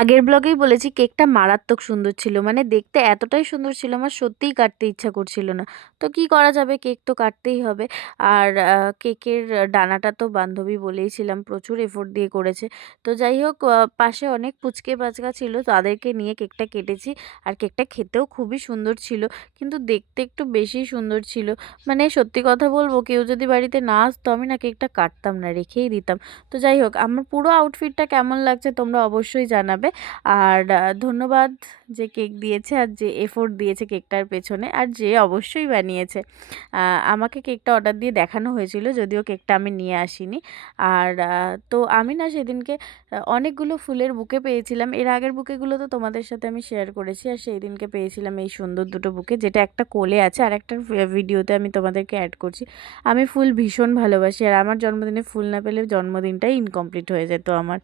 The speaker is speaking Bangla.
আগের ব্লগেই বলেছি কেকটা মারাত্মক সুন্দর ছিল, মানে দেখতে এতটাই সুন্দর ছিল আমার সত্যিই কাটতে ইচ্ছা করছিল না। তো কি করা যাবে, কেক তো কাটতেই হবে। আর কেকের ডানাটা তো বান্ধবী বলেইছিলাম প্রচুর এফোর্ট দিয়ে করেছে। তো যাই হোক, পাশে অনেক পুচকে বাচ্চা ছিল, তাদেরকে নিয়ে কেকটা কেটেছি। আর কেকটা খেতেও খুবই সুন্দর ছিল, কিন্তু দেখতে একটু বেশি সুন্দর ছিল। মানে সত্যি কথা বলবো, কেউ যদি বাড়িতে না আসতো আমি না কেকটা কাটতাম না, রেখেই দিতাম। তো যাই হোক, আমার পুরো আউটফিটটা কেমন লাগছে তোমরা অবশ্যই জানাবে। আর ধন্যবাদ যে কেক দিয়েছে আর যে এফোর্ট দিয়েছে কেকটার পেছনে, আর যে অবশ্যই বানিয়েছে। আমাকে কেকটা অর্ডার দিয়ে দেখানো হয়েছিল, যদিও কেকটা আমি নিয়ে আসিনি। আর তো আমি না সেদিনকে অনেকগুলো ফুলের বুকে পেয়েছিলাম। এর আগের বুকেগুলো তো তোমাদের সাথে আমি শেয়ার করেছি, আর সেই দিনকে পেয়েছিলাম এই সুন্দর দুটো বুকে, যেটা একটা কোলে আছে আর একটা ভিডিওতে আমি তোমাদেরকে অ্যাড করছি। আমি ফুল ভীষণ ভালোবাসি, আর আমার জন্মদিনে ফুল না পেলে জন্মদিনটাই ইনকমপ্লিট হয়ে যেত আমার।